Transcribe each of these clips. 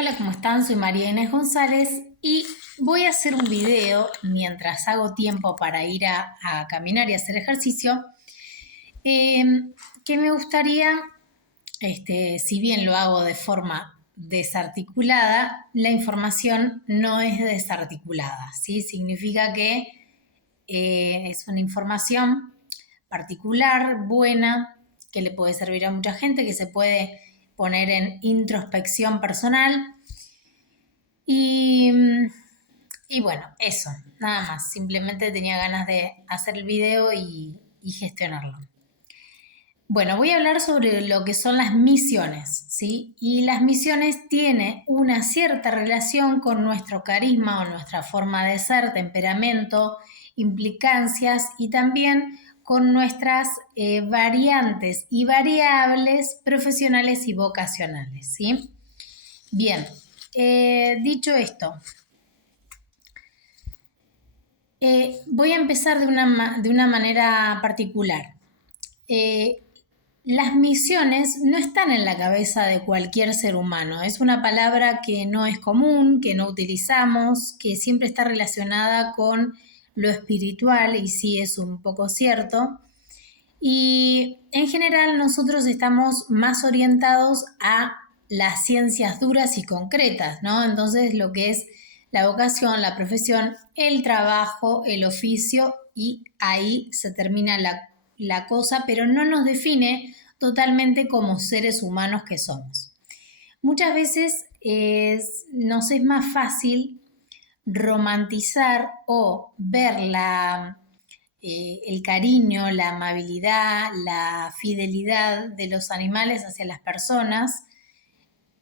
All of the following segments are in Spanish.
Hola, ¿cómo están? Soy María Inés González y voy a hacer un video mientras hago tiempo para ir a caminar y hacer ejercicio, eh, que me gustaría, si bien lo hago de forma desarticulada, la información no es desarticulada, ¿sí? Significa que es una información particular, buena, que le puede servir a mucha gente, que se puede poner en introspección personal. Y, y bueno, eso, nada más. Simplemente tenía ganas de hacer el video y gestionarlo. Bueno, voy a hablar sobre lo que son las misiones, ¿sí? Y las misiones tienen una cierta relación con nuestro carisma o nuestra forma de ser, temperamento, implicancias y también con nuestras variantes y variables profesionales y vocacionales, ¿sí? Bien, dicho esto, voy a empezar de una manera particular. Eh, las misiones no están en la cabeza de cualquier ser humano. Es una palabra que no es común, que no utilizamos, que siempre está relacionada con lo espiritual, y sí es un poco cierto. Y en general nosotros estamos más orientados a las ciencias duras y concretas, ¿no? Entonces lo que es la vocación, la profesión, el trabajo, el oficio, y ahí se termina la cosa, pero no nos define totalmente como seres humanos que somos. Muchas veces nos es más fácil romantizar o ver el cariño, la amabilidad, la fidelidad de los animales hacia las personas,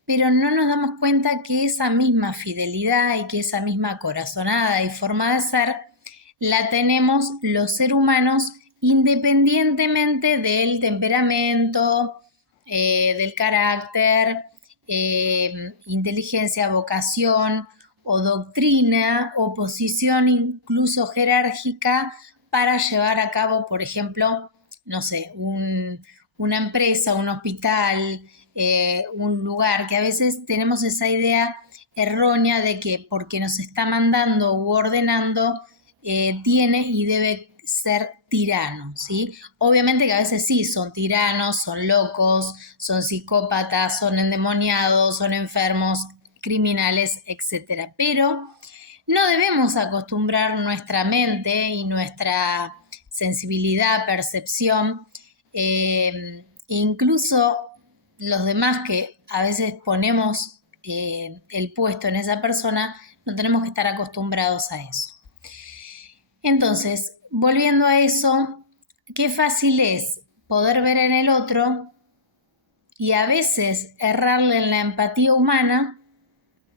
pero no nos damos cuenta que esa misma fidelidad y que esa misma corazonada y forma de ser la tenemos los seres humanos independientemente del temperamento, del carácter, inteligencia, vocación o doctrina o posición incluso jerárquica para llevar a cabo, por ejemplo, no sé, una empresa, un hospital, un lugar, que a veces tenemos esa idea errónea de que porque nos está mandando u ordenando, tiene y debe ser tirano, ¿sí? Obviamente que a veces sí, son tiranos, son locos, son psicópatas, son endemoniados, son enfermos, criminales, etcétera. Pero no debemos acostumbrar nuestra mente y nuestra sensibilidad, percepción, incluso los demás que a veces ponemos el puesto en esa persona, no tenemos que estar acostumbrados a eso. Entonces, volviendo a eso, qué fácil es poder ver en el otro y a veces errarle en la empatía humana,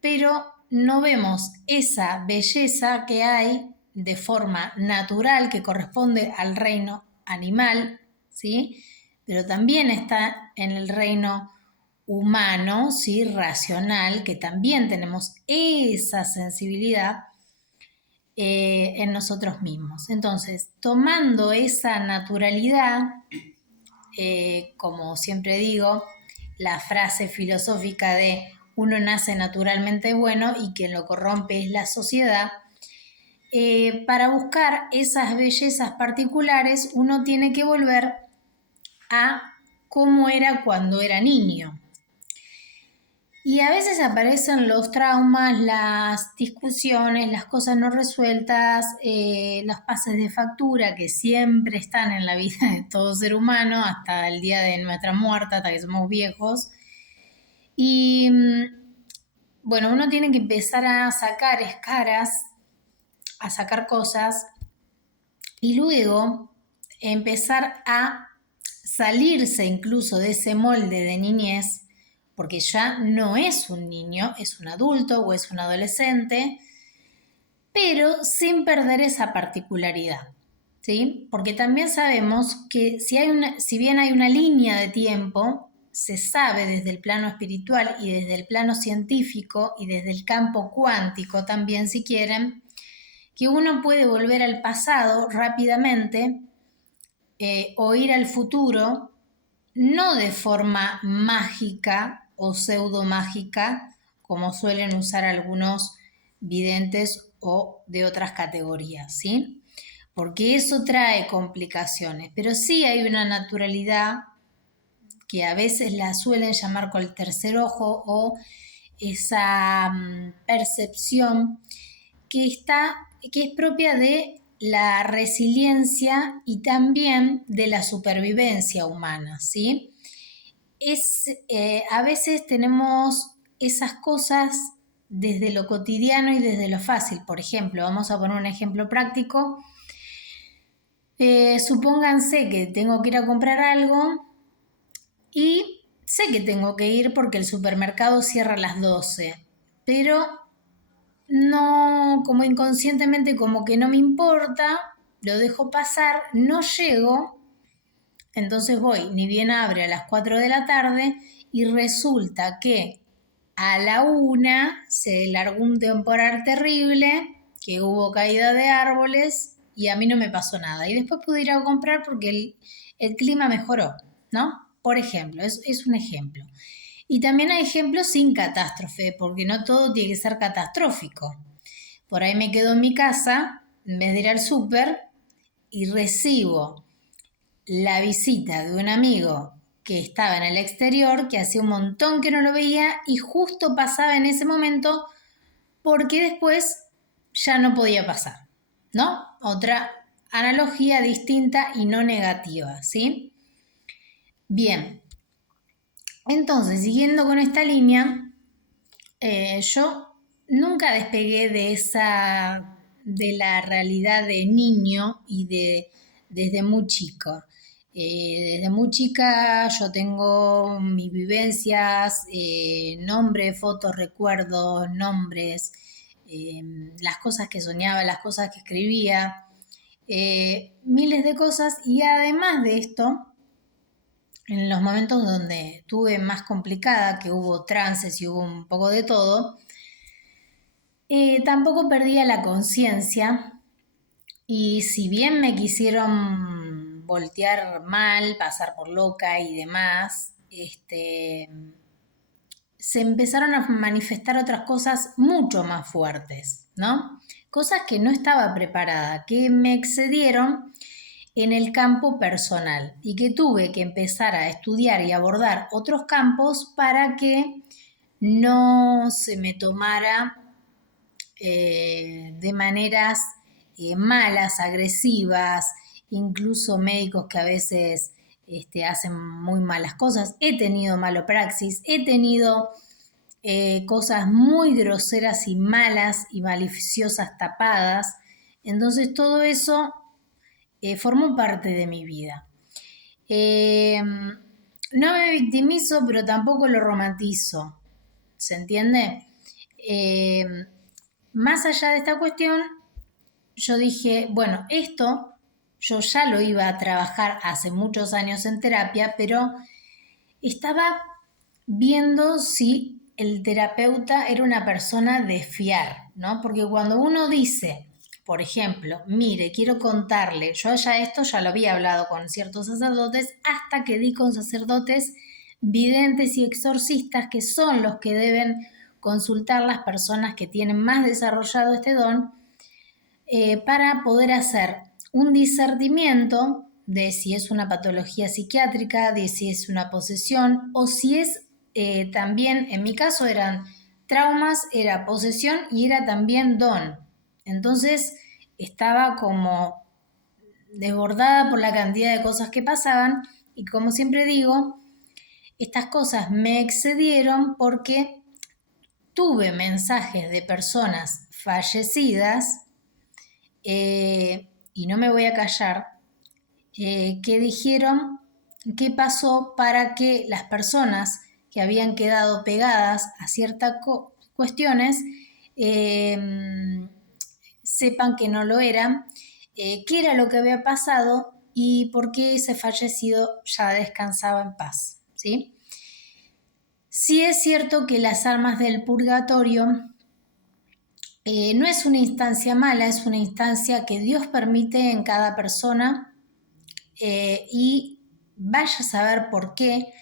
pero no vemos esa belleza que hay de forma natural que corresponde al reino animal, ¿sí? Pero también está en el reino humano, ¿sí? Racional, que también tenemos esa sensibilidad en nosotros mismos. Entonces, tomando esa naturalidad, como siempre digo, la frase filosófica de uno nace naturalmente bueno y quien lo corrompe es la sociedad, para buscar esas bellezas particulares uno tiene que volver a cómo era cuando era niño. Y a veces aparecen los traumas, las discusiones, las cosas no resueltas, los pases de factura que siempre están en la vida de todo ser humano hasta el día de nuestra muerte, hasta que somos viejos. Y bueno, uno tiene que empezar a sacar escaras, a sacar cosas y luego empezar a salirse incluso de ese molde de niñez, porque ya no es un niño, es un adulto o es un adolescente, pero sin perder esa particularidad, ¿sí? Porque también sabemos que si bien hay una línea de tiempo, se sabe desde el plano espiritual y desde el plano científico y desde el campo cuántico también, si quieren, que uno puede volver al pasado rápidamente, o ir al futuro, no de forma mágica o pseudo mágica, como suelen usar algunos videntes o de otras categorías, ¿sí? Porque eso trae complicaciones, pero sí hay una naturalidad que a veces la suelen llamar con el tercer ojo o esa percepción que es propia de la resiliencia y también de la supervivencia humana, ¿sí? A veces tenemos esas cosas desde lo cotidiano y desde lo fácil. Por ejemplo, vamos a poner un ejemplo práctico. Supónganse que tengo que ir a comprar algo y sé que tengo que ir porque el supermercado cierra a las 12, pero no, como inconscientemente como que no me importa, lo dejo pasar, no llego, entonces voy, ni bien abre a las 4 de la tarde y resulta que a la 1 se largó un temporal terrible, que hubo caída de árboles y a mí no me pasó nada. Y después pude ir a comprar porque el clima mejoró, ¿no? Por ejemplo, es un ejemplo. Y también hay ejemplos sin catástrofe, porque no todo tiene que ser catastrófico. Por ahí me quedo en mi casa, en vez de ir al súper, y recibo la visita de un amigo que estaba en el exterior, que hacía un montón que no lo veía y justo pasaba en ese momento porque después ya no podía pasar, ¿no? Otra analogía distinta y no negativa, ¿sí? Bien, entonces, siguiendo con esta línea, yo nunca despegué de la realidad de niño y desde muy chico. Desde muy chica yo tengo mis vivencias, nombres, fotos, recuerdos, nombres, las cosas que soñaba, las cosas que escribía, miles de cosas y además de esto, en los momentos donde tuve más complicada, que hubo trances y hubo un poco de todo, tampoco perdía la conciencia y si bien me quisieron voltear mal, pasar por loca y demás, se empezaron a manifestar otras cosas mucho más fuertes, ¿no? Cosas que no estaba preparada, que me excedieron en el campo personal y que tuve que empezar a estudiar y abordar otros campos para que no se me tomara de maneras malas, agresivas, incluso médicos que a veces hacen muy malas cosas. He tenido malo praxis, he tenido cosas muy groseras y malas y maliciosas tapadas. Entonces todo eso formó parte de mi vida. No me victimizo, pero tampoco lo romantizo. ¿Se entiende? Eh, Más allá de esta cuestión, yo dije, bueno, esto yo ya lo iba a trabajar hace muchos años en terapia, pero estaba viendo si el terapeuta era una persona de fiar, ¿no? Porque cuando uno dice, por ejemplo, mire, quiero contarle, yo ya esto ya lo había hablado con ciertos sacerdotes, hasta que di con sacerdotes videntes y exorcistas, que son los que deben consultar las personas que tienen más desarrollado este don, para poder hacer un discernimiento de si es una patología psiquiátrica, de si es una posesión o si es también, en mi caso eran traumas, era posesión y era también don. Entonces estaba como desbordada por la cantidad de cosas que pasaban y como siempre digo, estas cosas me excedieron porque tuve mensajes de personas fallecidas, y no me voy a callar, que dijeron qué pasó para que las personas que habían quedado pegadas a ciertas cuestiones sepan que no lo eran, qué era lo que había pasado y por qué ese fallecido ya descansaba en paz, ¿sí? Sí es cierto que las almas del purgatorio no es una instancia mala, es una instancia que Dios permite en cada persona, y vaya a saber por qué.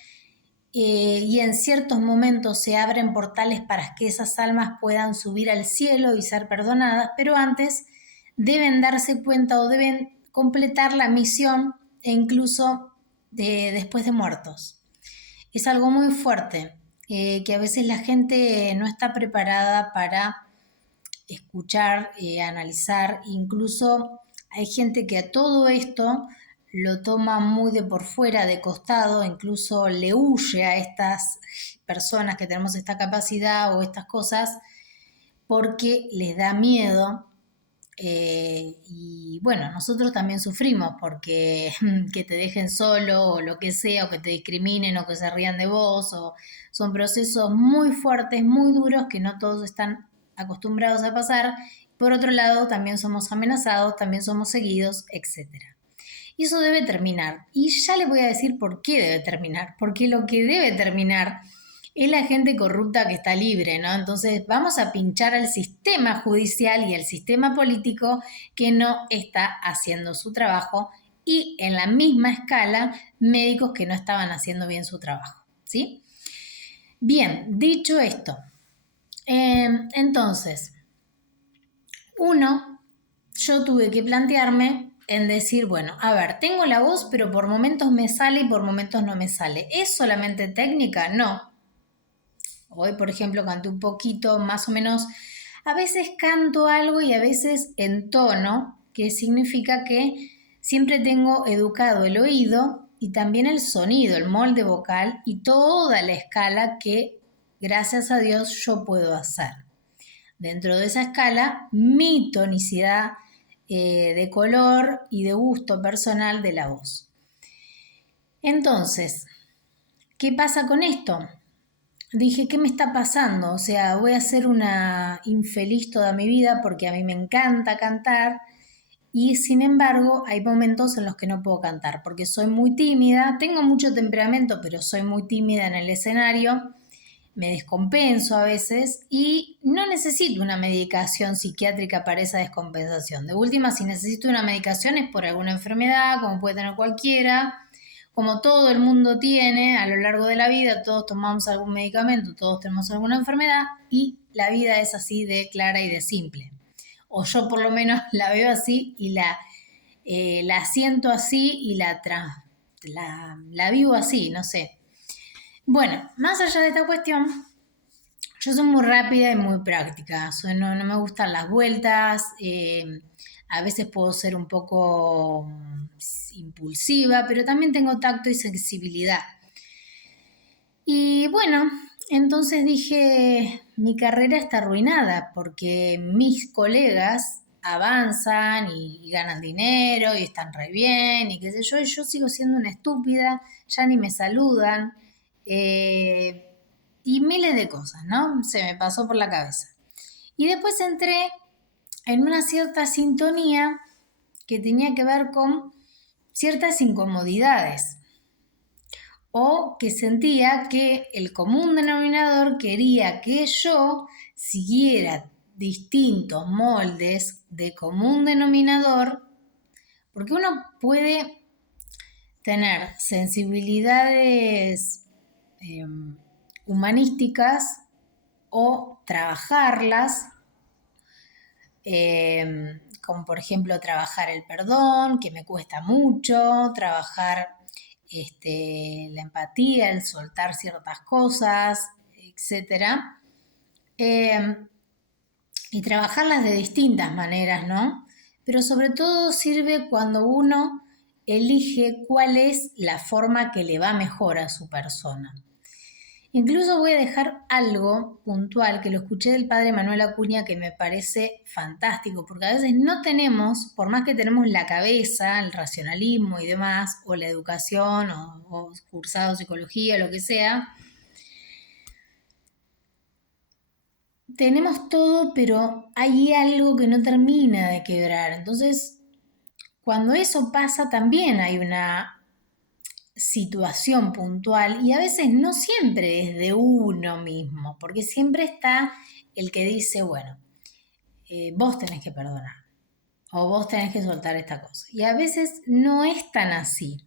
y en ciertos momentos se abren portales para que esas almas puedan subir al cielo y ser perdonadas, pero antes deben darse cuenta o deben completar la misión e incluso después de muertos. Es algo muy fuerte, que a veces la gente no está preparada para escuchar, analizar. Incluso hay gente que a todo esto lo toma muy de por fuera, de costado, incluso le huye a estas personas que tenemos esta capacidad o estas cosas porque les da miedo. Y bueno, nosotros también sufrimos porque que te dejen solo o lo que sea, o que te discriminen o que se rían de vos, o son procesos muy fuertes, muy duros que no todos están acostumbrados a pasar. Por otro lado, también somos amenazados, también somos seguidos, etcétera. Y eso debe terminar. Y ya les voy a decir por qué debe terminar. Porque lo que debe terminar es la gente corrupta que está libre, ¿no? Entonces vamos a pinchar al sistema judicial y al sistema político que no está haciendo su trabajo, y en la misma escala médicos que no estaban haciendo bien su trabajo, ¿sí? Bien, dicho esto, entonces, yo tuve que plantearme en decir, bueno, a ver, tengo la voz, pero por momentos me sale y por momentos no me sale. ¿Es solamente técnica? No. Hoy, por ejemplo, canté un poquito, más o menos. A veces canto algo y a veces entono, que significa que siempre tengo educado el oído y también el sonido, el molde vocal y toda la escala que, gracias a Dios, yo puedo hacer. Dentro de esa escala, mi tonicidad de color y de gusto personal de la voz. Entonces, ¿qué pasa con esto? Dije, ¿qué me está pasando? O sea, voy a ser una infeliz toda mi vida porque a mí me encanta cantar, y sin embargo hay momentos en los que no puedo cantar porque soy muy tímida, tengo mucho temperamento, pero soy muy tímida en el escenario, me descompenso a veces y no necesito una medicación psiquiátrica para esa descompensación. De última, si necesito una medicación es por alguna enfermedad, como puede tener cualquiera, como todo el mundo tiene a lo largo de la vida, todos tomamos algún medicamento, todos tenemos alguna enfermedad y la vida es así de clara y de simple. O yo por lo menos la veo así y la siento así y la vivo así, no sé. Bueno, más allá de esta cuestión, yo soy muy rápida y muy práctica. No me gustan las vueltas. A veces puedo ser un poco impulsiva, pero también tengo tacto y sensibilidad. Y bueno, entonces dije, mi carrera está arruinada porque mis colegas avanzan y ganan dinero y están re bien y qué sé yo, y yo sigo siendo una estúpida, ya ni me saludan, y miles de cosas, ¿no? Se me pasó por la cabeza. Y después entré en una cierta sintonía que tenía que ver con ciertas incomodidades, o que sentía que el común denominador quería que yo siguiera distintos moldes de común denominador, porque uno puede tener sensibilidades humanísticas o trabajarlas, como por ejemplo trabajar el perdón, que me cuesta mucho, trabajar la empatía, el soltar ciertas cosas, etcétera. Y trabajarlas de distintas maneras, ¿no? Pero sobre todo sirve cuando uno elige cuál es la forma que le va mejor a su persona. Incluso voy a dejar algo puntual que lo escuché del padre Manuel Acuña, que me parece fantástico, porque a veces no tenemos, por más que tenemos la cabeza, el racionalismo y demás, o la educación, o cursado psicología, lo que sea, tenemos todo, pero hay algo que no termina de quebrar. Entonces, cuando eso pasa, también hay una situación puntual, y a veces no siempre es de uno mismo, porque siempre está el que dice, bueno, vos tenés que perdonar o vos tenés que soltar esta cosa, y a veces no es tan así.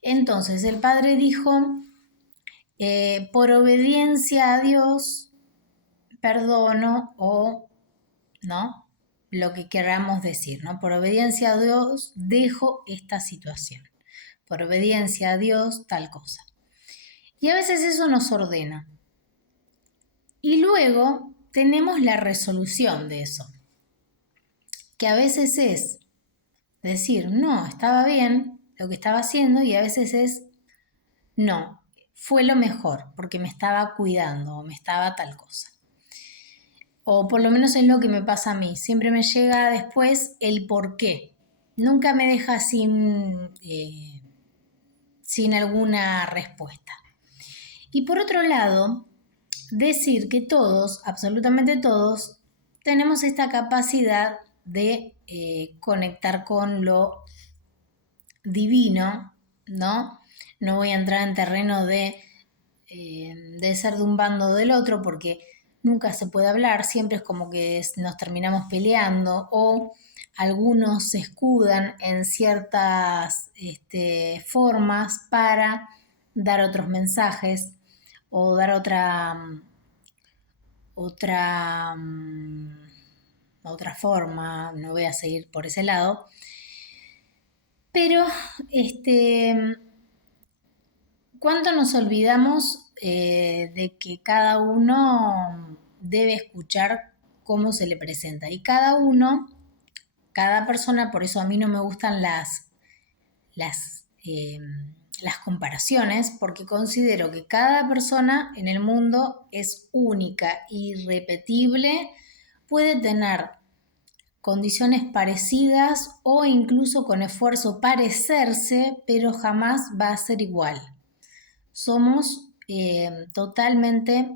Entonces el padre dijo, Por obediencia a Dios, perdono o, ¿no? Lo que queramos decir, ¿no? Por obediencia a Dios, dejo esta situación. Por obediencia a Dios, tal cosa. Y a veces eso nos ordena. Y luego tenemos la resolución de eso, que a veces es decir, no, estaba bien lo que estaba haciendo, y a veces es, no, fue lo mejor porque me estaba cuidando o me estaba tal cosa. O por lo menos es lo que me pasa a mí. Siempre me llega después el por qué. Nunca me deja sin alguna respuesta. Y por otro lado, decir que todos, absolutamente todos, tenemos esta capacidad de conectar con lo divino, ¿no? No voy a entrar en terreno de ser de un bando o del otro, porque nunca se puede hablar, siempre es como que nos terminamos peleando, o algunos se escudan en ciertas formas para dar otros mensajes o dar otra forma. No voy a seguir por ese lado, pero ¿cuánto nos olvidamos de que cada uno debe escuchar cómo se le presenta? Y cada persona, por eso a mí no me gustan las, eh, las comparaciones, porque considero que cada persona en el mundo es única, irrepetible, puede tener condiciones parecidas o incluso con esfuerzo parecerse, pero jamás va a ser igual. Somos totalmente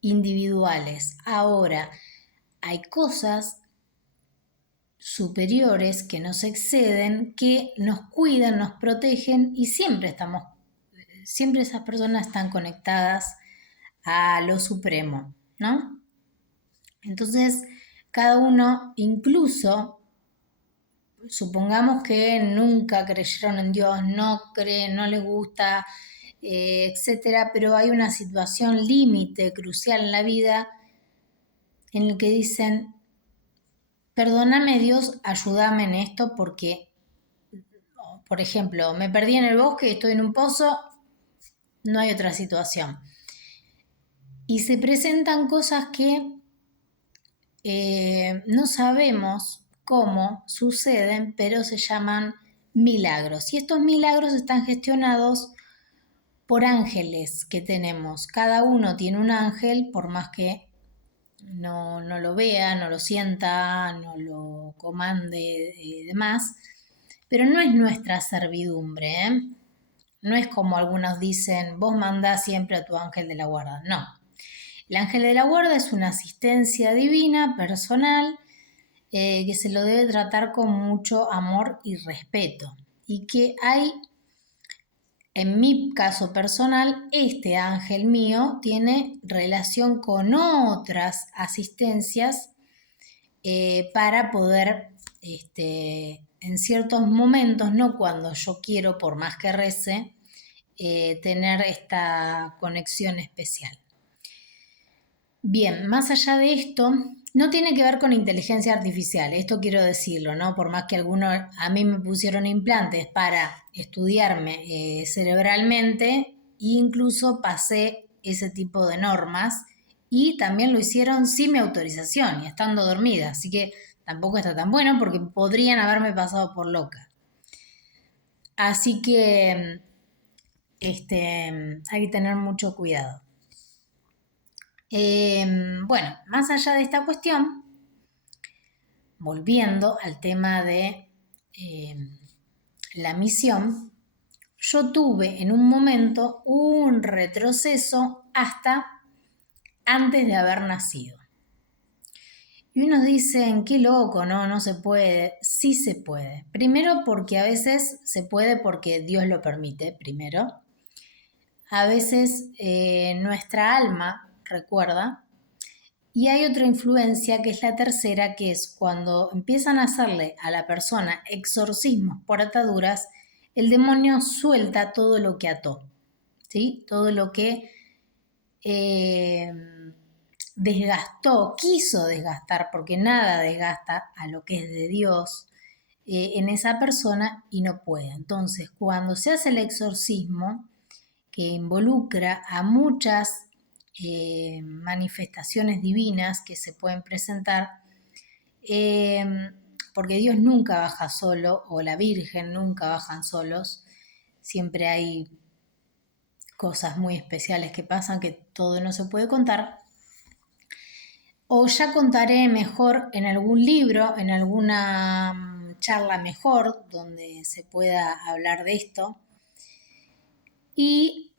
individuales. Ahora, hay cosas superiores que nos exceden, que nos cuidan, nos protegen, y siempre esas personas están conectadas a lo supremo, ¿no? Entonces, cada uno, incluso, supongamos que nunca creyeron en Dios, no creen, no les gusta, etcétera, pero hay una situación límite, crucial en la vida, en el que dicen, perdóname Dios, ayúdame en esto, porque, por ejemplo, me perdí en el bosque, estoy en un pozo, no hay otra situación. Y se presentan cosas que no sabemos cómo suceden, pero se llaman milagros. Y estos milagros están gestionados por ángeles que tenemos. Cada uno tiene un ángel, por más que no lo vea, no lo sienta, no lo comande y demás, pero no es nuestra servidumbre, ¿eh? No es como algunos dicen, vos mandás siempre a tu ángel de la guarda. No. El ángel de la guarda es una asistencia divina, personal, que se lo debe tratar con mucho amor y respeto. Y que hay, en mi caso personal, este ángel mío tiene relación con otras asistencias para poder, en ciertos momentos, no cuando yo quiero, por más que rece, tener esta conexión especial. Bien, más allá de esto, no tiene que ver con inteligencia artificial, esto quiero decirlo, ¿no? Por más que a mí me pusieron implantes para estudiarme cerebralmente, e incluso pasé ese tipo de normas, y también lo hicieron sin mi autorización y estando dormida, así que tampoco está tan bueno porque podrían haberme pasado por loca. Así que hay que tener mucho cuidado. Bueno, más allá de esta cuestión, volviendo al tema de la misión, yo tuve en un momento un retroceso hasta antes de haber nacido. Y unos dicen, qué loco, no se puede. Sí se puede. Primero porque a veces se puede porque Dios lo permite, primero. A veces nuestra alma recuerda. Y hay otra influencia que es la tercera, que es cuando empiezan a hacerle a la persona exorcismos por ataduras, el demonio suelta todo lo que ató. ¿sí? Todo lo que desgastó, quiso desgastar, porque nada desgasta a lo que es de Dios en esa persona y no puede. Entonces, cuando se hace el exorcismo, que involucra a muchas manifestaciones divinas que se pueden presentar, porque Dios nunca baja solo, o la Virgen nunca bajan solos, siempre hay cosas muy especiales que pasan que todo no se puede contar, o ya contaré mejor en algún libro, en alguna charla mejor, donde se pueda hablar de esto, y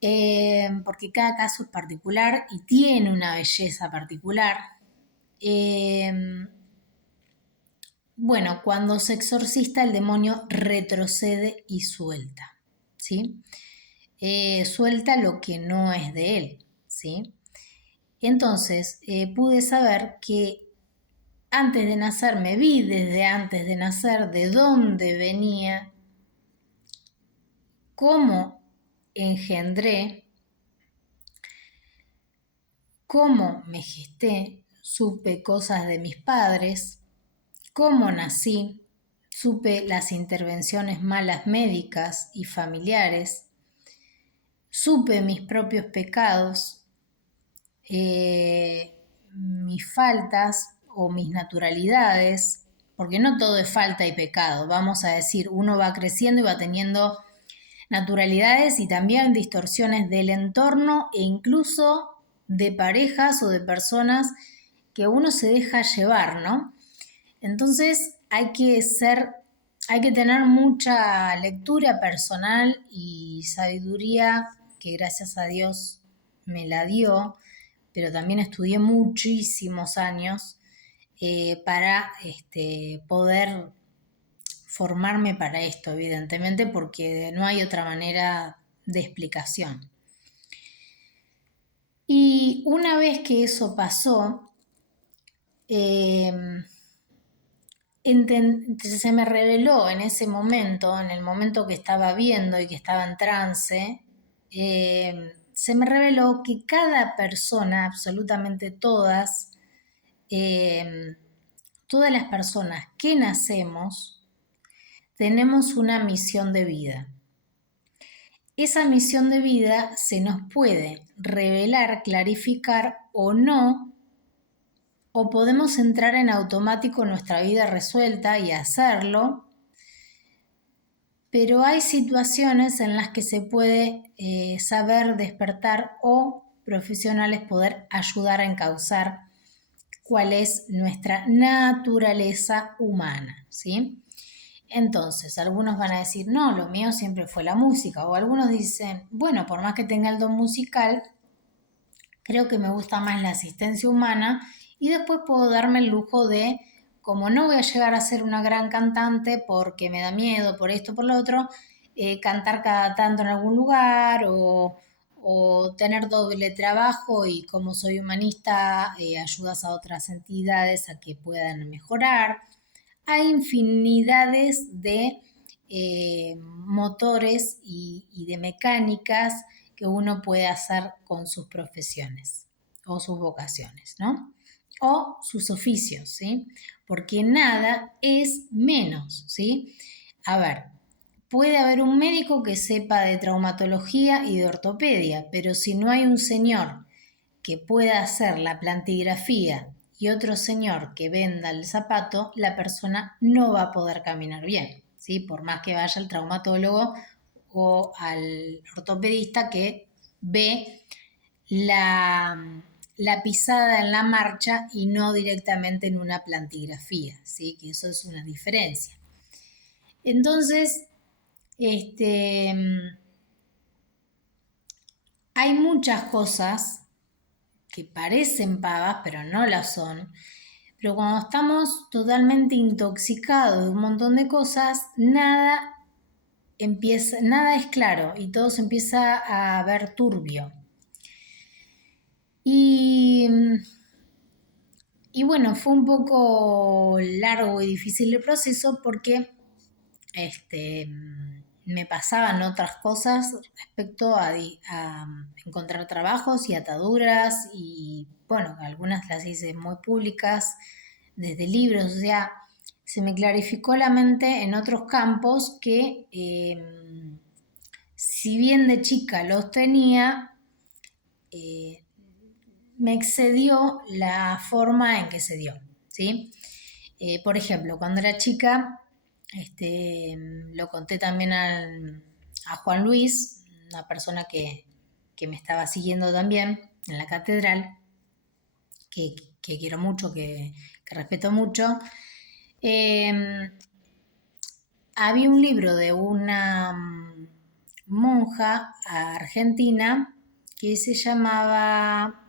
porque cada caso es particular y tiene una belleza particular. Bueno, cuando se exorcista el demonio retrocede y suelta, ¿sí? Suelta lo que no es de él, ¿sí? Entonces pude saber que antes de nacer, me vi desde antes de nacer de dónde venía, cómo engendré, cómo me gesté, supe cosas de mis padres, cómo nací, supe las intervenciones malas médicas y familiares, supe mis propios pecados, mis faltas o mis naturalidades, porque no todo es falta y pecado, vamos a decir, uno va creciendo y va teniendo naturalidades y también distorsiones del entorno e incluso de parejas o de personas que uno se deja llevar, ¿no? Entonces hay que tener mucha lectura personal y sabiduría que gracias a Dios me la dio, pero también estudié muchísimos años para poder formarme para esto, evidentemente, porque no hay otra manera de explicación. Y una vez que eso pasó, se me reveló en ese momento, en el momento que estaba viendo y que estaba en trance, se me reveló que cada persona, absolutamente todas, todas las personas que nacemos, tenemos una misión de vida. Esa misión de vida se nos puede revelar, clarificar o no, o podemos entrar en automático en nuestra vida resuelta y hacerlo, pero hay situaciones en las que se puede saber despertar o profesionales poder ayudar a encauzar cuál es nuestra naturaleza humana, ¿sí? Entonces, algunos van a decir, no, lo mío siempre fue la música, o algunos dicen, bueno, por más que tenga el don musical, creo que me gusta más la asistencia humana y después puedo darme el lujo de, como no voy a llegar a ser una gran cantante porque me da miedo por esto, por lo otro, cantar cada tanto en algún lugar o tener doble trabajo y como soy humanista, ayudas a otras entidades a que puedan mejorar. Hay infinidades de motores y de mecánicas que uno puede hacer con sus profesiones o sus vocaciones, ¿no? O sus oficios, ¿sí? Porque nada es menos, ¿sí? A ver, puede haber un médico que sepa de traumatología y de ortopedia, pero si no hay un señor que pueda hacer la plantigrafía y otro señor que venda el zapato, la persona no va a poder caminar bien, ¿sí? Por más que vaya al traumatólogo o al ortopedista que ve la pisada en la marcha y no directamente en una plantigrafía, ¿sí? Que eso es una diferencia. Entonces, hay muchas cosas que parecen pavas, pero no las son. Pero cuando estamos totalmente intoxicados de un montón de cosas, nada es claro y todo se empieza a ver turbio. Y, y bueno, fue un poco largo y difícil el proceso porque me pasaban otras cosas respecto a encontrar trabajos y ataduras y bueno, algunas las hice muy públicas desde libros, o sea, se me clarificó la mente en otros campos que si bien de chica los tenía, eh, me excedió la forma en que se dio, ¿sí? Por ejemplo, cuando era chica, lo conté también a Juan Luis, una persona que me estaba siguiendo también en la catedral, que quiero mucho, que respeto mucho. Había un libro de una monja argentina que se llamaba,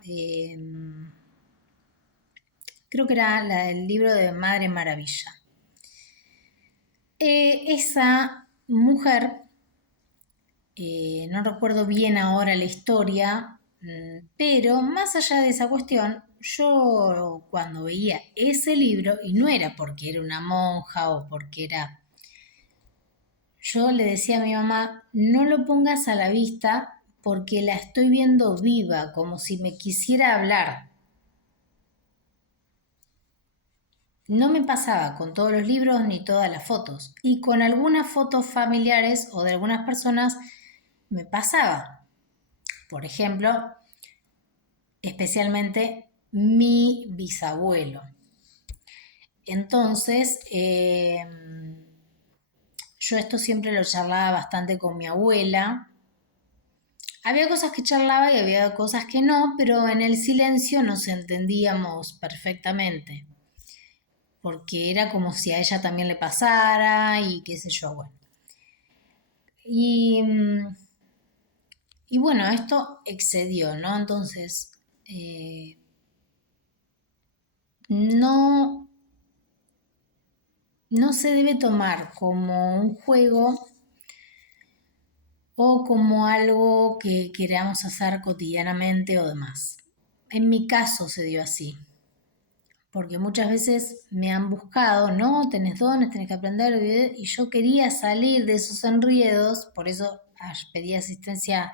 creo que era el libro de Madre Maravilla. Esa mujer, no recuerdo bien ahora la historia, pero más allá de esa cuestión, yo cuando veía ese libro, y no era porque era una monja o porque era... Yo le decía a mi mamá, no lo pongas a la vista porque la estoy viendo viva, como si me quisiera hablar. No me pasaba con todos los libros ni todas las fotos. Y con algunas fotos familiares o de algunas personas me pasaba. Por ejemplo, especialmente mi bisabuelo. Entonces, yo esto siempre lo charlaba bastante con mi abuela. Había cosas que charlaba y había cosas que no, pero en el silencio nos entendíamos perfectamente, porque era como si a ella también le pasara y qué sé yo, bueno. Y, y bueno, esto excedió, ¿no? Entonces, no, no se debe tomar como un juego o como algo que queramos hacer cotidianamente o demás. En mi caso se dio así, porque muchas veces me han buscado, no, tenés dones, tenés que aprender, y yo quería salir de esos enriedos, por eso pedí asistencia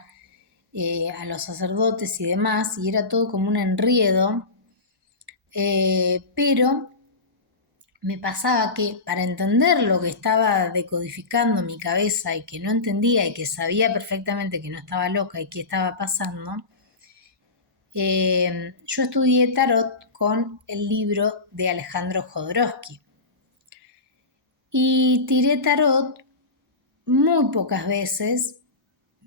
a los sacerdotes y demás, y era todo como un enriedo, pero me pasaba que para entender lo que estaba decodificando mi cabeza y que no entendía y que sabía perfectamente que no estaba loca y qué estaba pasando, yo estudié tarot con el libro de Alejandro Jodorowsky. Y tiré tarot muy pocas veces,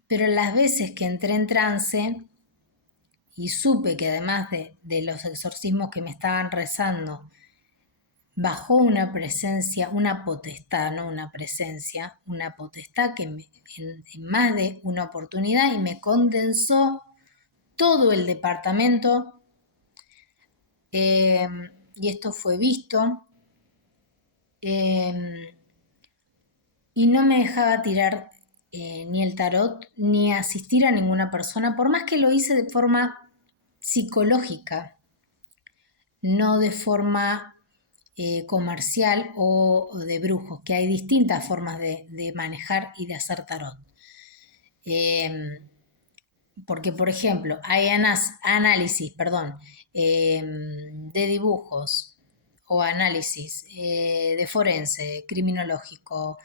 pero las veces que entré en trance y supe que además de los exorcismos que me estaban rezando, bajó una presencia, una potestad, no una presencia, una potestad que en más de una oportunidad y me condensó todo el departamento, y esto fue visto, y no me dejaba tirar ni el tarot ni asistir a ninguna persona, por más que lo hice de forma psicológica, no de forma comercial o de brujos, que hay distintas formas de manejar y de hacer tarot. Porque, por ejemplo, hay análisis, perdón, de dibujos o análisis de forense, criminológico,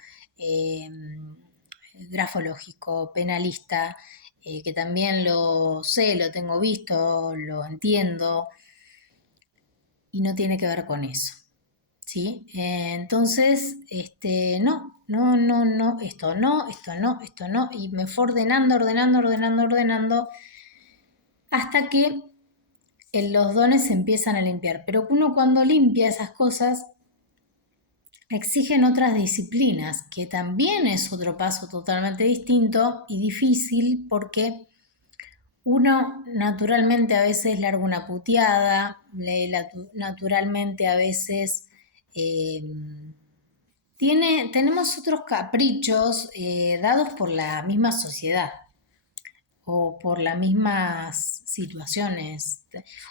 grafológico, penalista, que también lo sé, lo tengo visto, lo entiendo, y no tiene que ver con eso. ¿Sí? Entonces, no, esto no, esto no, esto no, y me fue ordenando, hasta que los dones se empiezan a limpiar. Pero uno cuando limpia esas cosas, exigen otras disciplinas, que también es otro paso totalmente distinto y difícil, porque uno naturalmente a veces larga una puteada, naturalmente a veces tenemos otros caprichos dados por la misma sociedad o por las mismas situaciones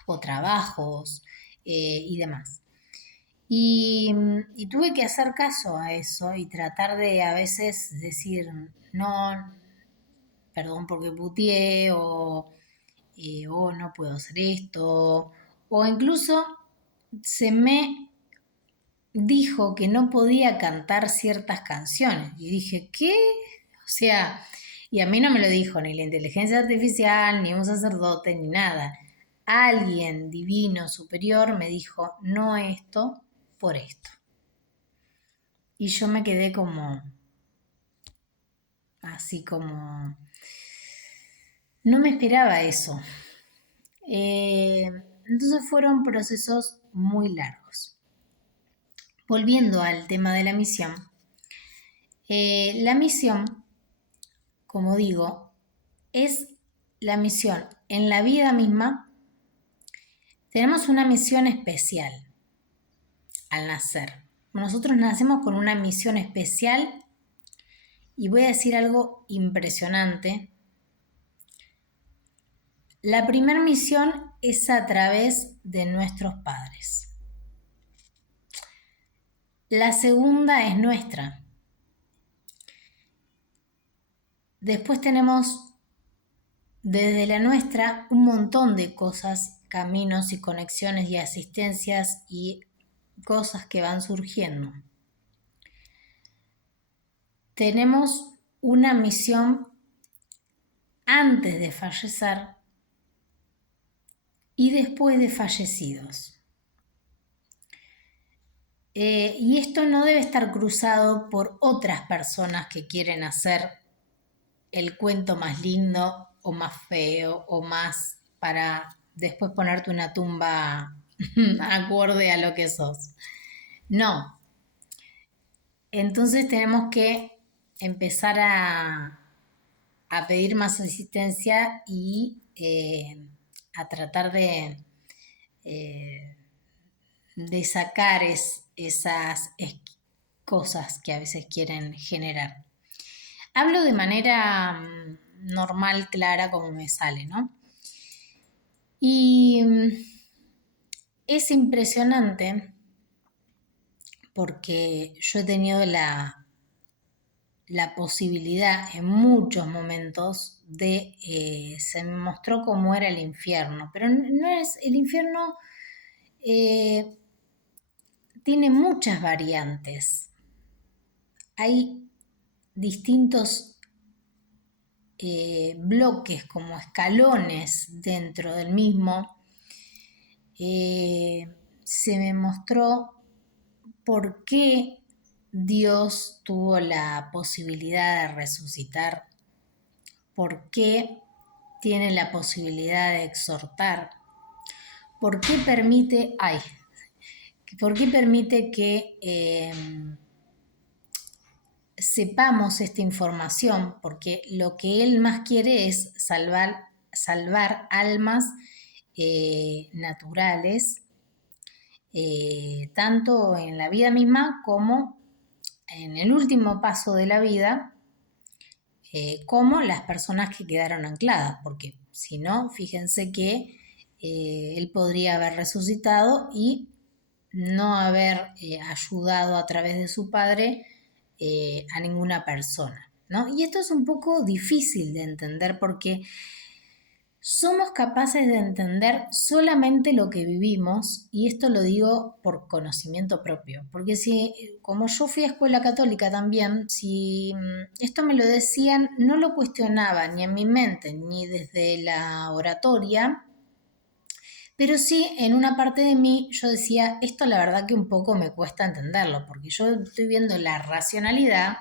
o trabajos y demás. Y tuve que hacer caso a eso y tratar de a veces decir, no, perdón porque puteé, o no puedo hacer esto, o incluso se me dijo que no podía cantar ciertas canciones. Y dije, ¿qué? O sea, y a mí no me lo dijo ni la inteligencia artificial, ni un sacerdote, ni nada. Alguien divino, superior, me dijo, no esto, por esto. Y yo me quedé como, así como, no me esperaba eso. Eh, entonces fueron procesos muy largos. Volviendo al tema de la misión, como digo, es la misión en la vida misma. Tenemos una misión especial al nacer. Nosotros nacemos con una misión especial y voy a decir algo impresionante. La primera misión es a través de nuestros padres. La segunda es nuestra. Después tenemos desde la nuestra un montón de cosas, caminos y conexiones y asistencias y cosas que van surgiendo. Tenemos una misión antes de fallecer y después de fallecidos. Y esto no debe estar cruzado por otras personas que quieren hacer el cuento más lindo o más feo o más para después ponerte una tumba acorde a lo que sos. No. Entonces tenemos que empezar a pedir más asistencia y a tratar eh, de sacar esas cosas que a veces quieren generar. Hablo de manera normal, clara, como me sale, ¿no? Y es impresionante porque yo he tenido la posibilidad en muchos momentos se me mostró cómo era el infierno, pero no es, el infierno tiene muchas variantes. Hay distintos bloques como escalones dentro del mismo. Se me mostró por qué Dios tuvo la posibilidad de resucitar, por qué tiene la posibilidad de exhortar, por qué permite, por qué permite que sepamos esta información, porque lo que Él más quiere es salvar almas naturales, tanto en la vida misma como en el último paso de la vida, como las personas que quedaron ancladas, porque si no, fíjense que él podría haber resucitado y no haber ayudado a través de su padre a ninguna persona, ¿no? Y esto es un poco difícil de entender porque somos capaces de entender solamente lo que vivimos, y esto lo digo por conocimiento propio, porque si, como yo fui a escuela católica también, si esto me lo decían, no lo cuestionaba ni en mi mente ni desde la oratoria, pero sí en una parte de mí yo decía, esto la verdad que un poco me cuesta entenderlo, porque yo estoy viendo la racionalidad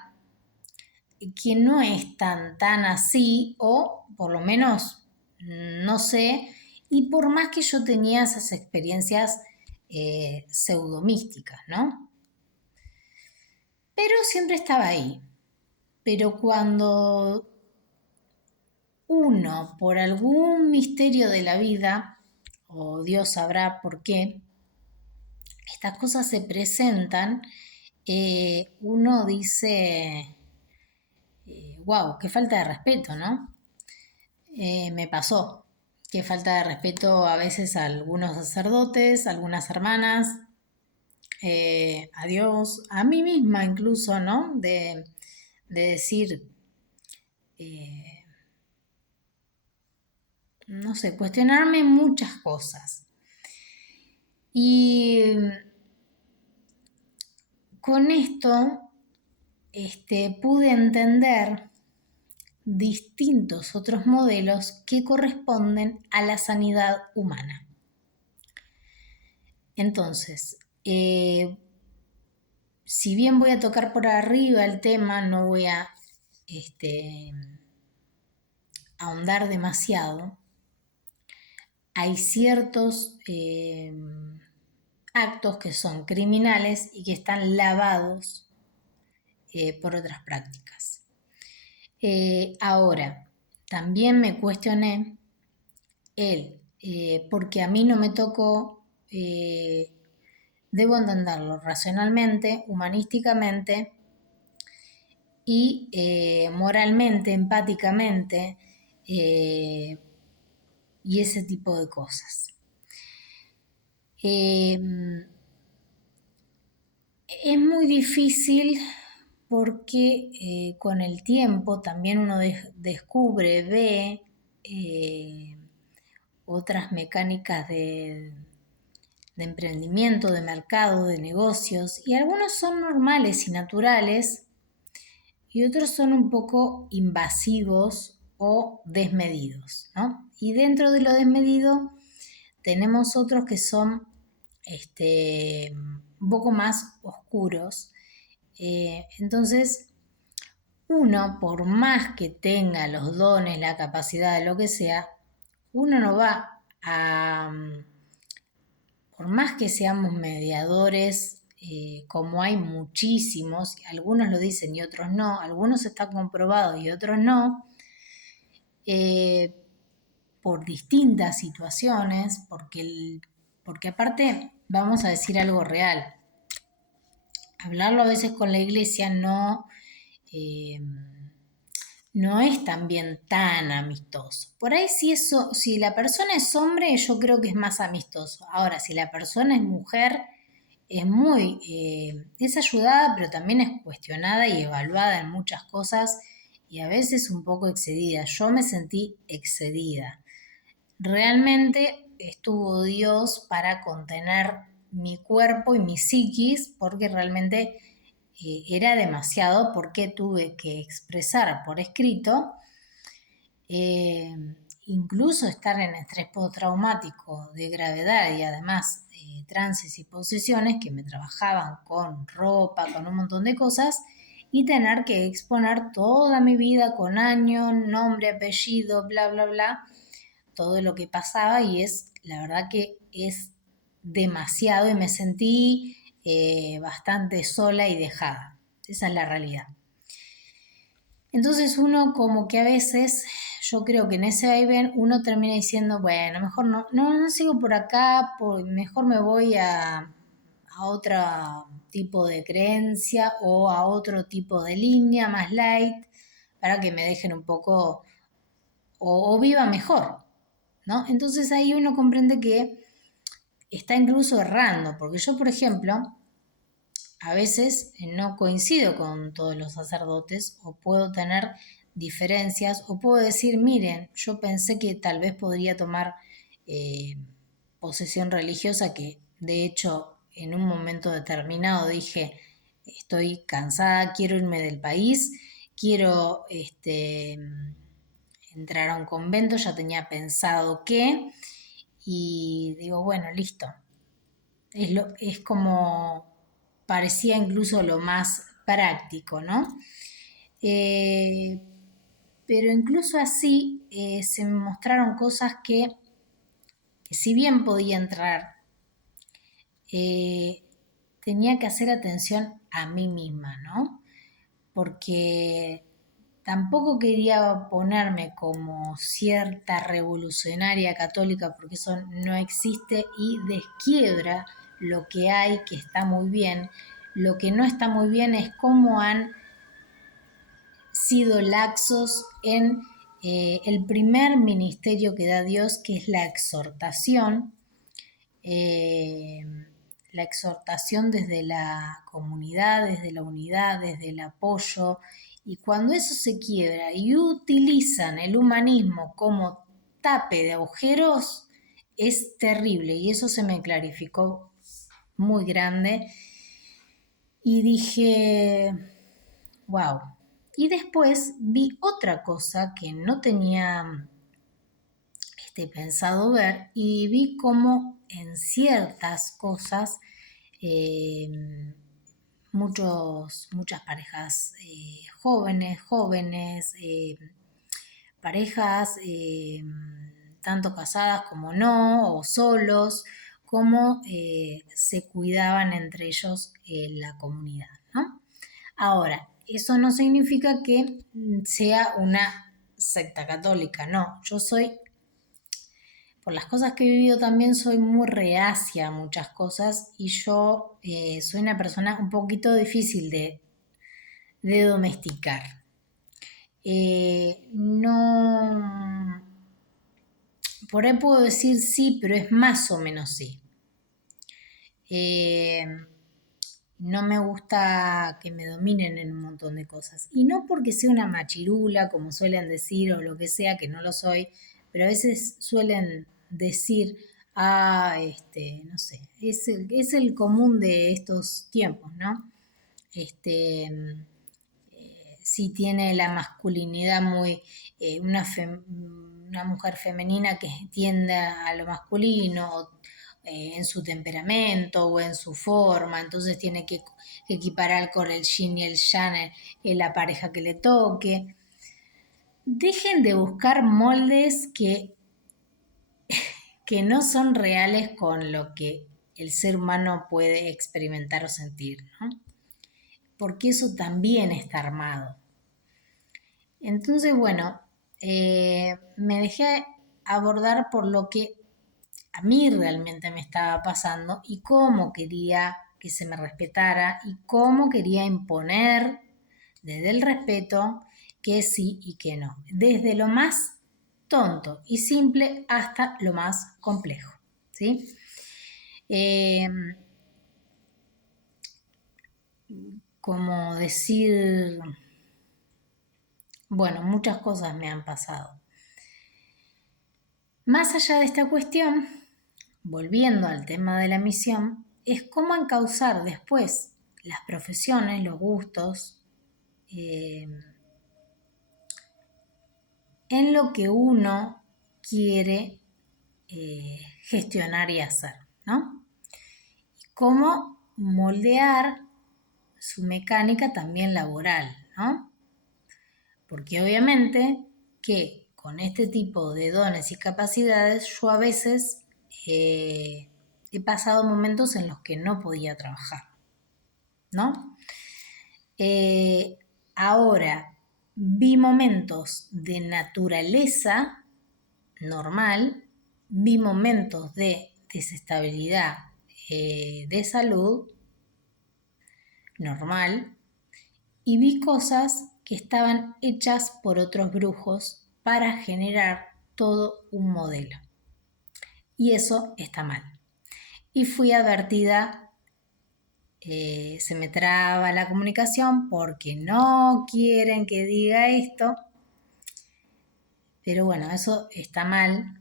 que no es tan así, o por lo menos no sé, y por más que yo tenía esas experiencias pseudomísticas, ¿no? Pero siempre estaba ahí. Pero cuando uno, por algún misterio de la vida, o Dios sabrá por qué, estas cosas se presentan, uno dice, wow, qué falta de respeto, ¿no? Me pasó. Qué falta de respeto a veces a algunos sacerdotes, a algunas hermanas, a Dios, a mí misma incluso, ¿no? De decir, eh, no sé, cuestionarme muchas cosas. Y con esto pude entender distintos otros modelos que corresponden a la sanidad humana. Entonces, si bien voy a tocar por arriba el tema, no voy a ahondar demasiado. Hay ciertos actos que son criminales y que están lavados por otras prácticas. Ahora, también me cuestioné porque a mí no me tocó, debo entenderlo racionalmente, humanísticamente y moralmente, empáticamente, y ese tipo de cosas. Es muy difícil porque con el tiempo también uno descubre, ve otras mecánicas de emprendimiento, de mercado, de negocios, y algunos son normales y naturales y otros son un poco invasivos o desmedidos, ¿no? Y dentro de lo desmedido tenemos otros que son un poco más oscuros. Entonces, uno, por más que tenga los dones, la capacidad de lo que sea, uno no va a, por más que seamos mediadores, como hay muchísimos, algunos lo dicen y otros no, algunos están comprobados y otros no, por distintas situaciones, porque aparte vamos a decir algo real. Hablarlo a veces con la iglesia no es también tan amistoso. Por ahí si la persona es hombre, yo creo que es más amistoso. Ahora, si la persona es mujer, es ayudada, pero también es cuestionada y evaluada en muchas cosas y a veces un poco excedida. Yo me sentí excedida. Realmente estuvo Dios para contener mi cuerpo y mi psiquis porque realmente era demasiado porque tuve que expresar por escrito, eh, incluso estar en estrés postraumático de gravedad y además trances y posiciones que me trabajaban con ropa, con un montón de cosas y tener que exponer toda mi vida con año, nombre, apellido, bla, bla, bla, todo lo que pasaba y la verdad que es demasiado y me sentí bastante sola y dejada. Esa es la realidad. Entonces uno como que a veces, yo creo que en ese vaivén uno termina diciendo, bueno, mejor no sigo por acá, mejor me voy a otro tipo de creencia o a otro tipo de línea más light para que me dejen un poco o viva mejor, ¿no? Entonces ahí uno comprende que está incluso errando, porque yo, por ejemplo, a veces no coincido con todos los sacerdotes o puedo tener diferencias o puedo decir, miren, yo pensé que tal vez podría tomar posesión religiosa, que de hecho en un momento determinado dije, estoy cansada, quiero irme del país, quiero entrar a un convento, ya tenía pensado qué, y digo, bueno, listo. Es como parecía incluso lo más práctico, ¿no? Eh, pero incluso así se me mostraron cosas que si bien podía entrar, eh, tenía que hacer atención a mí misma, ¿no? Porque tampoco quería ponerme como cierta revolucionaria católica, porque eso no existe y desquiebra lo que hay, que está muy bien. Lo que no está muy bien es cómo han sido laxos en el primer ministerio que da Dios, que es la exhortación, eh, la exhortación desde la comunidad, desde la unidad, desde el apoyo. Y cuando eso se quiebra y utilizan el humanismo como tape de agujeros, es terrible. Y eso se me clarificó muy grande. Y dije, wow. Y después vi otra cosa que no tenía pensado ver, y vi cómo en ciertas cosas muchas parejas jóvenes, parejas tanto casadas como no, o solos, cómo se cuidaban entre ellos la comunidad, ¿no? Ahora, eso no significa que sea una secta católica, no. Yo soy, por las cosas que he vivido también, soy muy reacia a muchas cosas, y yo soy una persona un poquito difícil de domesticar. No, por ahí puedo decir sí, pero es más o menos sí. No me gusta que me dominen en un montón de cosas. Y no porque sea una machirula, como suelen decir, o lo que sea, que no lo soy, pero a veces suelen decir, no sé, es el común de estos tiempos, ¿no? Sí tiene la masculinidad muy, una mujer femenina que tiende a lo masculino, en su temperamento o en su forma, entonces tiene que equiparar con el yin y el yang en la pareja que le toque. Dejen de buscar moldes que no son reales con lo que el ser humano puede experimentar o sentir, ¿no? Porque eso también está armado. Entonces, bueno, me dejé abordar por lo que a mí realmente me estaba pasando y cómo quería que se me respetara y cómo quería imponer desde el respeto que sí y que no, desde lo más tonto y simple hasta lo más complejo, ¿sí? Eh, Como decir, bueno, muchas cosas me han pasado. Más allá de esta cuestión, volviendo al tema de la misión, es cómo encauzar después las profesiones, los gustos, en lo que uno quiere gestionar y hacer, ¿no? Y cómo moldear su mecánica también laboral, ¿no? Porque obviamente que con este tipo de dones y capacidades yo a veces he pasado momentos en los que no podía trabajar, ¿no? Ahora, vi momentos de naturaleza normal, vi momentos de desestabilidad de salud normal, y vi cosas que estaban hechas por otros brujos para generar todo un modelo. Y eso está mal. Y fui advertida, se me traba la comunicación porque no quieren que diga esto, pero bueno, eso está mal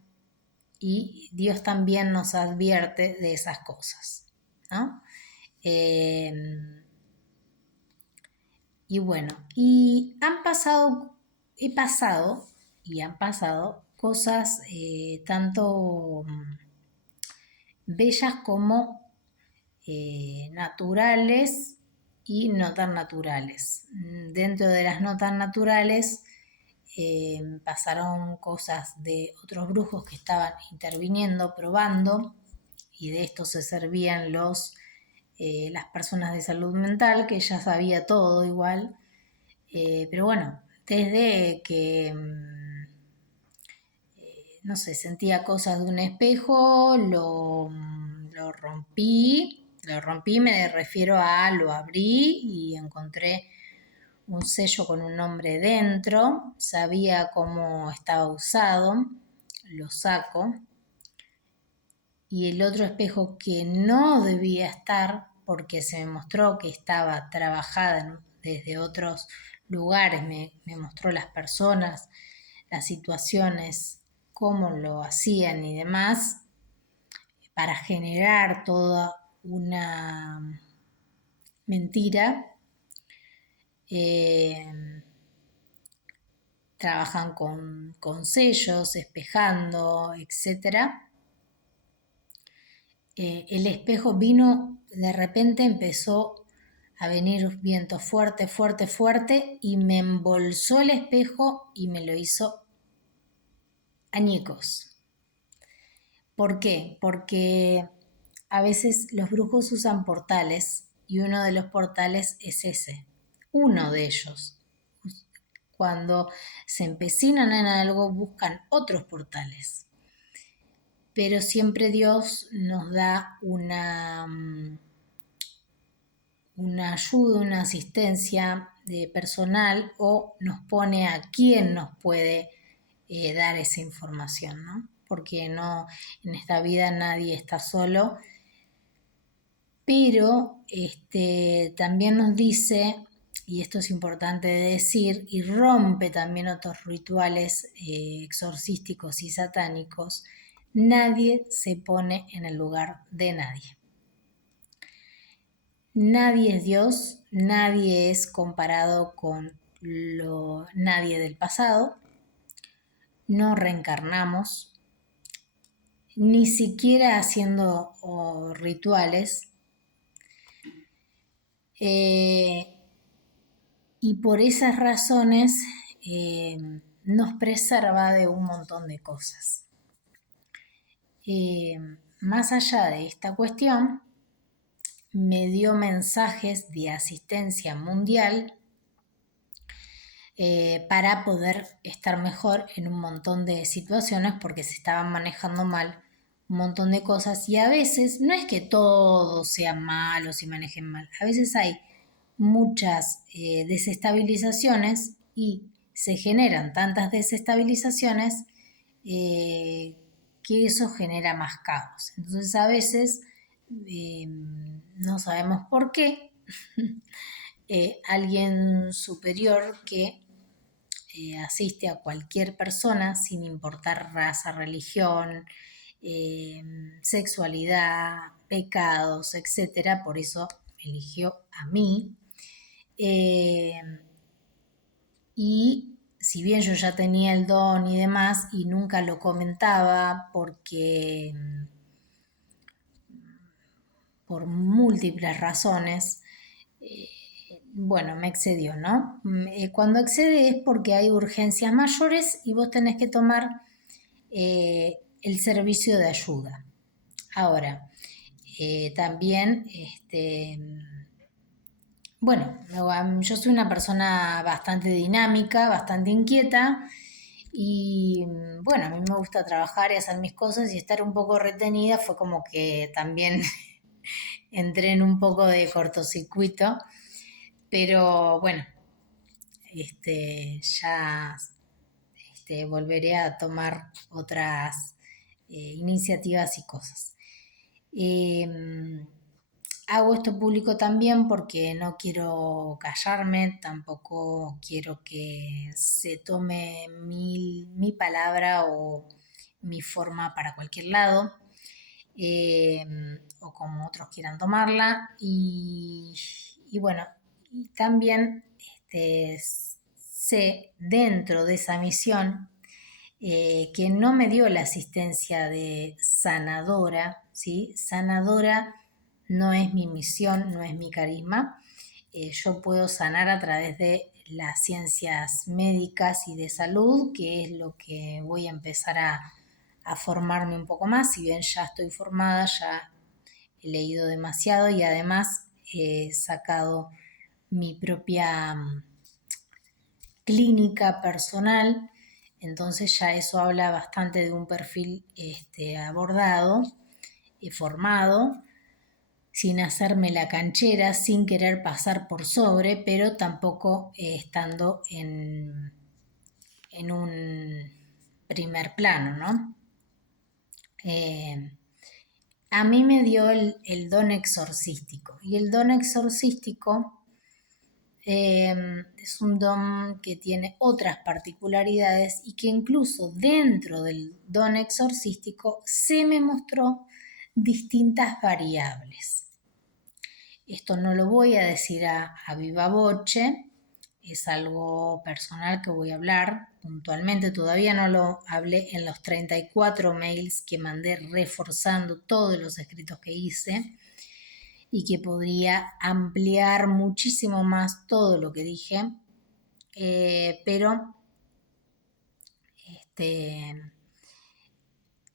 y Dios también nos advierte de esas cosas, ¿no? Y bueno, he pasado y han pasado cosas tanto bellas como naturales y no tan naturales. Dentro de las no tan naturales pasaron cosas de otros brujos que estaban interviniendo, probando, y de esto se servían las personas de salud mental, que ya sabía todo igual, pero bueno, desde que, no sé, sentía cosas de un espejo, lo rompí, me refiero a lo abrí y encontré un sello con un nombre dentro, sabía cómo estaba usado, lo saco y el otro espejo que no debía estar porque se me mostró que estaba trabajada desde otros lugares, me mostró las personas, las situaciones, cómo lo hacían y demás, para generar toda una mentira. Trabajan con sellos, espejando, etcétera. El espejo vino, de repente empezó a venir viento fuerte, fuerte, fuerte y me embolsó el espejo y me lo hizo añicos. ¿Por qué? Porque a veces los brujos usan portales y uno de los portales es ese, uno de ellos. Cuando se empecinan en algo buscan otros portales. Pero siempre Dios nos da una ayuda, una asistencia personal o nos pone a quien nos puede dar esa información, ¿no? Porque no, en esta vida nadie está solo, pero también nos dice, y esto es importante de decir, y rompe también otros rituales exorcísticos y satánicos, nadie se pone en el lugar de nadie. Nadie es Dios, nadie es comparado con nadie del pasado, no reencarnamos, ni siquiera haciendo rituales. Y por esas razones nos preserva de un montón de cosas. Más allá de esta cuestión, me dio mensajes de asistencia mundial para poder estar mejor en un montón de situaciones porque se estaban manejando mal un montón de cosas y a veces no es que todo sea malo, se manejen mal, a veces hay muchas desestabilizaciones y se generan tantas desestabilizaciones que eso genera más caos. Entonces a veces no sabemos por qué alguien superior que asiste a cualquier persona sin importar raza, religión, sexualidad, pecados, etcétera, por eso me eligió a mí. Y si bien yo ya tenía el don y demás y nunca lo comentaba porque por múltiples razones, bueno, me excedió, ¿no? Cuando excede es porque hay urgencias mayores y vos tenés que tomar el servicio de ayuda. Ahora, también, bueno, yo soy una persona bastante dinámica, bastante inquieta y bueno, a mí me gusta trabajar y hacer mis cosas y estar un poco retenida fue como que también entré en un poco de cortocircuito, pero bueno, ya volveré a tomar otras iniciativas y cosas. Hago esto público también porque no quiero callarme, tampoco quiero que se tome mi palabra o mi forma para cualquier lado, o como otros quieran tomarla. Y bueno, y también sé dentro de esa misión que no me dio la asistencia de sanadora, ¿sí? Sanadora no es mi misión, no es mi carisma. Yo puedo sanar a través de las ciencias médicas y de salud, que es lo que voy a empezar a formarme un poco más. Si bien ya estoy formada, ya he leído demasiado y además he sacado mi propia clínica personal, entonces ya eso habla bastante de un perfil abordado y formado, sin hacerme la canchera, sin querer pasar por sobre, pero tampoco estando en un primer plano, ¿no? a mí me dio el don exorcístico. Y el don exorcístico es un don que tiene otras particularidades y que incluso dentro del don exorcístico se me mostró distintas variables. Esto no lo voy a decir a viva voce, es algo personal que voy a hablar puntualmente. Todavía no lo hablé en los 34 mails que mandé reforzando todos los escritos que hice y que podría ampliar muchísimo más todo lo que dije, pero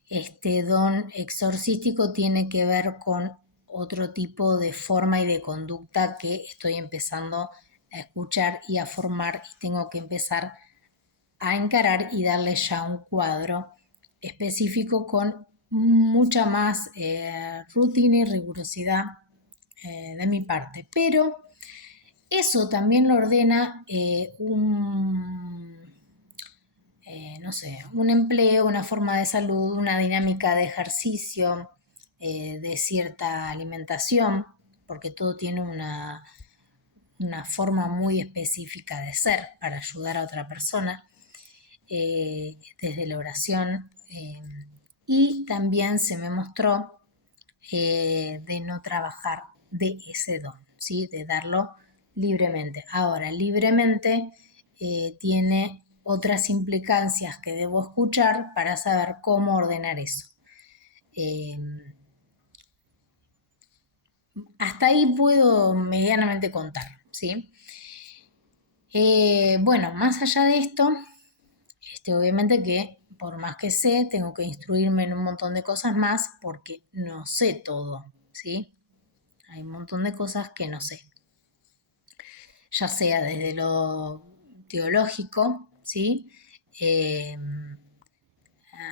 este don exorcístico tiene que ver con otro tipo de forma y de conducta que estoy empezando a escuchar y a formar y tengo que empezar a encarar y darle ya un cuadro específico con mucha más rutina y rigurosidad de mi parte. Pero eso también lo ordena no sé, un empleo, una forma de salud, una dinámica de ejercicio, de cierta alimentación, porque todo tiene una forma muy específica de ser para ayudar a otra persona, desde la oración. Y también se me mostró de no trabajar de ese don, ¿sí? De darlo libremente. Ahora, libremente tiene otras implicancias que debo escuchar para saber cómo ordenar eso. Hasta ahí puedo medianamente contar, ¿sí? Bueno, más allá de esto, obviamente que por más que sé, tengo que instruirme en un montón de cosas más porque no sé todo, ¿sí? Hay un montón de cosas que no sé. Ya sea desde lo teológico, ¿sí? Eh,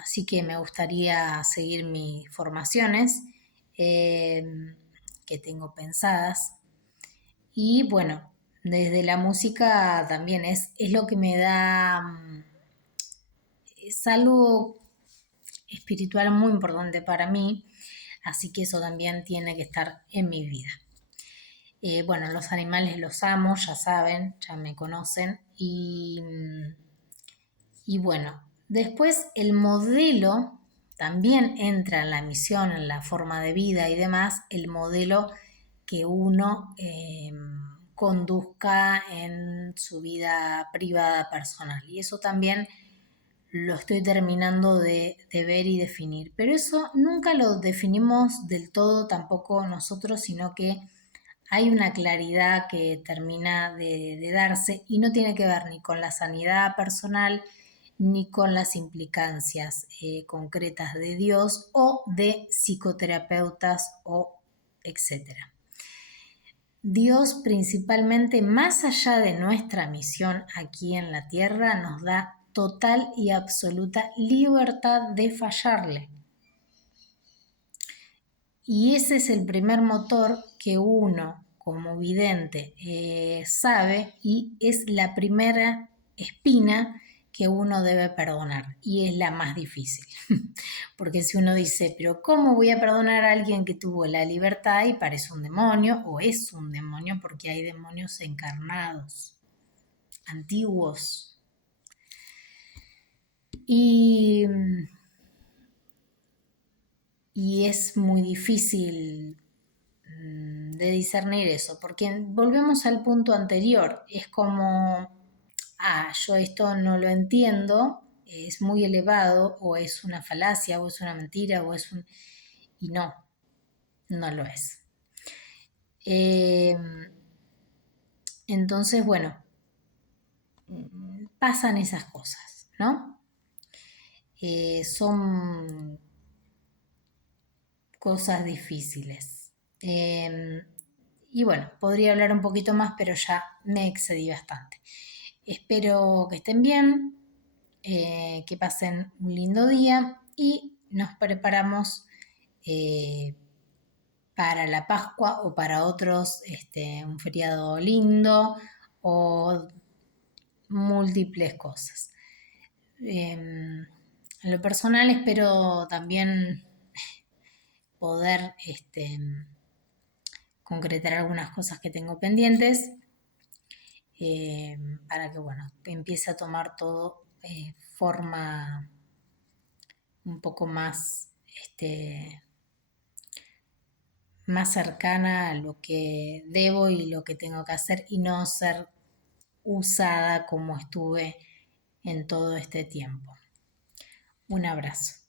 Así que me gustaría seguir mis formaciones eh, que tengo pensadas. Y bueno, desde la música también es lo que me da, es algo espiritual muy importante para mí, así que eso también tiene que estar en mi vida. Bueno, los animales los amo, ya saben, ya me conocen. Y bueno, después el modelo también entra en la misión, en la forma de vida y demás, el modelo que uno conduzca en su vida privada personal. Y eso también lo estoy terminando de ver y definir. Pero eso nunca lo definimos del todo tampoco nosotros, sino que hay una claridad que termina de darse y no tiene que ver ni con la sanidad personal ni con las implicancias concretas de Dios o de psicoterapeutas o etcétera. Dios principalmente, más allá de nuestra misión aquí en la tierra, nos da total y absoluta libertad de fallarle. Y ese es el primer motor que uno como vidente sabe y es la primera espina que uno debe perdonar y es la más difícil. Porque si uno dice, pero ¿cómo voy a perdonar a alguien que tuvo la libertad y parece un demonio o es un demonio? Porque hay demonios encarnados, antiguos. Y, y es muy difícil de discernir eso, porque volvemos al punto anterior, es como, yo esto no lo entiendo, es muy elevado, o es una falacia, o es una mentira, o es un... Y no, no lo es. Entonces, bueno, pasan esas cosas, ¿no? Son cosas difíciles. Y bueno, podría hablar un poquito más, pero ya me excedí bastante. Espero que estén bien, que pasen un lindo día y nos preparamos para la Pascua o para otros un feriado lindo o múltiples cosas. En lo personal espero también poder concretar algunas cosas que tengo pendientes, para que, bueno, empiece a tomar todo forma un poco más, más cercana a lo que debo y lo que tengo que hacer, y no ser usada como estuve en todo este tiempo. Un abrazo.